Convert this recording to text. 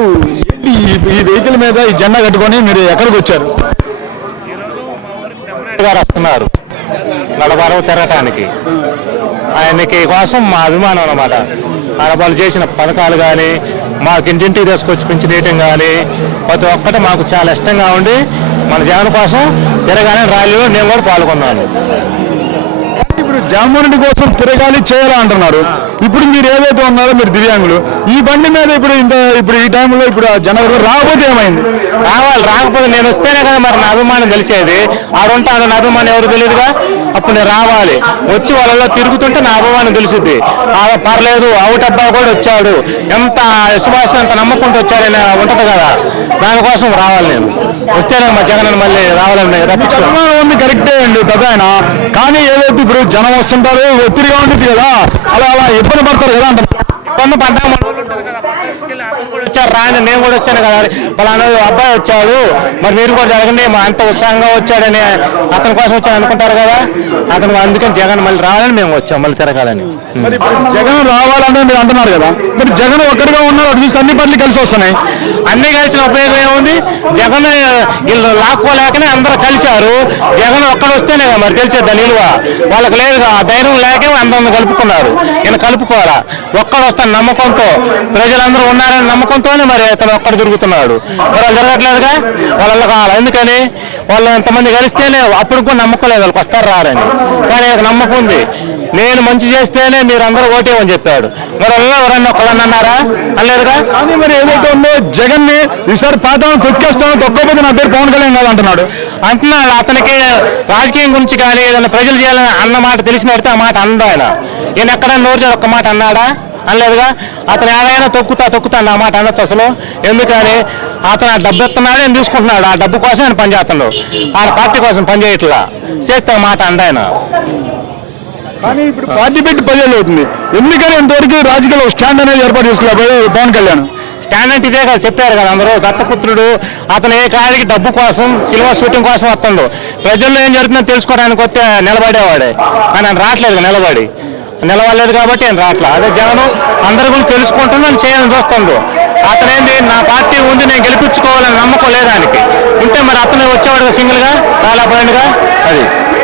ఈ వెహికల్ మీద ఈ జెండా కట్టుకొని మీరు ఎక్కడికి వచ్చారు? గారు వస్తున్నారు నడబడవ తిరగటానికి. ఆయనకి కోసం మా అభిమానం అన్నమాట. ఆయన వాళ్ళు చేసిన పథకాలు కానీ మాకు ఇంటింటికి తీసుకొచ్చి పెంచినేయటం కానీ ప్రతి ఒక్కటి మాకు చాలా ఇష్టంగా ఉండి మన జగన్ కోసం తిరగానే ర్యాలీలో నేను కూడా పాల్గొన్నాను. ఇప్పుడు జగన్మోహన్ రెడ్డి కోసం తిరగాలి చేయాలి అంటున్నారు. ఇప్పుడు మీరు ఏదైతే ఉన్నారో మీరు దివ్యాంగులు ఈ బండి మీద ఇప్పుడు ఈ టైంలో ఇప్పుడు జనవరి రాకపోతే ఏమైంది? రాకపోతే నేను వస్తేనే కదా మరి నా అభిమానం తెలిసేది. ఆడుంటాను నా అభిమానం ఎవరు తెలియదుగా. అప్పుడు నేను రావాలి, వచ్చి వాళ్ళలో తిరుగుతుంటే నా అభిమానం తెలుసుద్ది. పర్లేదు అవుట్ అబ్బా కూడా వచ్చాడు, ఎంత విశ్వాసం ఎంత నమ్మకుంటూ వచ్చాడని ఉంటది కదా, దానికోసం రావాలి. నేను వస్తేనే మా జగన్ మళ్ళీ రావాలని రప్పించుకోవాలి. కరెక్టే అండి పెద్ద ఆయన, కానీ ఏదైతే ఇప్పుడు జనం వస్తుంటారు ఒత్తిడిగా ఉంటుంది కదా, అలా ఇబ్బంది పడతారు కదా అంటారు. ఇబ్బంది పడ్డా వచ్చారు రాని నేను కూడా వచ్చాను కదా, వాళ్ళ అబ్బాయి వచ్చాడు మరి మీరు కూడా జరగండి అంత ఉత్సాహంగా వచ్చాడని అతని కోసం వచ్చాను అనుకుంటారు కదా. అతను అందుకని జగన్ మళ్ళీ రావాలని మేము వచ్చాం, మళ్ళీ తిరగాలని. జగన్ రావాలంటే మీరు అంటున్నారు కదా, మరి జగన్ ఒక్కడిగా ఉన్నారు, అటు చూసి అన్ని పనులు కలిసి వస్తున్నాయి. అన్ని కలిసిన ఉపయోగం ఏముంది? జగన్ వీళ్ళు లాక్కోలేకనే అందరూ కలిశారు. జగన్ ఒక్కడు వస్తేనే మరి తెలిసేద్దా నిలువ. వాళ్ళకి లేదు ఆ ధైర్యం లేకే అందరిని కలుపుకున్నారు. ఈయన కలుపుకోవాలా, ఒక్కడు వస్తాను నమ్మకంతో ప్రజలందరూ ఉన్నారని నమ్మకంతోనే మరి అతను ఒక్కడు తిరుగుతున్నాడు. మరి వాళ్ళు జరగట్లేదుగా, వాళ్ళకి కావాలి. ఎందుకని వాళ్ళు ఎంతమంది కలిస్తేనే అప్పుడు కూడా నమ్మకం లేదు వాళ్ళకి వస్తారు రారని. కానీ నమ్మకం ఉంది, నేను మంచి చేస్తేనే మీరు అందరూ ఓటేమని చెప్పాడు. మరి ఎవరన్నా ఒక్కళ్ళని అన్నారా? అనలేదుగా. కానీ మరి ఏదైతే ఉందో జగన్ ని ఈసారి పాతాలను తొక్కేస్తాను, తొక్కకపోతే నా పేరు పవన్ కళ్యాణ్ కాదు అంటున్నాడు. అతనికి రాజకీయం గురించి కానీ ఏదైనా ప్రజలు చేయాలని అన్న మాట తెలిసినట్టు ఆ మాట అందా ఆయన. ఈయన ఎక్కడైనా నోరు ఒక్క మాట అన్నాడా? అనలేదుగా. అతను ఏదైనా తొక్కుతా ఆ మాట అనొచ్చు అసలు. ఎందుకని అతను ఆ డబ్బు ఇస్తున్నాడు, ఆయన తీసుకుంటున్నాడు. ఆ డబ్బు కోసం ఆయన పనిచేస్తున్నాడు, ఆయన పార్టీ కోసం పనిచేయట్లా. చేస్తే మాట అందాయన. కానీ ఇప్పుడు పార్టీ పెట్టి 10 ఏళ్ళు అవుతుంది, ఎందుకని ఇంతవరకు రాజకీయాల్లో స్టాండ్ అనేది ఏర్పాటు చేసుకోలేదు పవన్ కళ్యాణ్? స్టాండ్ అంటే ఇదే కదా చెప్పారు కదా అందరూ, దత్తపుత్రుడు. అతను ఏ కాడికి డబ్బు కోసం సినిమా షూటింగ్ కోసం వస్తుండు. ప్రజల్లో ఏం జరుగుతుందో తెలుసుకోవడానికి వస్తే నిలబడేవాడే, కానీ ఆయన రావట్లేదు. నిలబడలేదు కాబట్టి ఆయన రావట్లేదు. అదే జగన్ అందరి గురించి తెలుసుకుంటున్నాను చేయాలని చూస్తుండు. అతనేంటి నా పార్టీ ఉంది నేను గెలిపించుకోవాలని నమ్మకం లేదానికి ఉంటే మరి అతను వచ్చేవాడుగా సింగిల్గా రాలేకపోయాడుగా. అది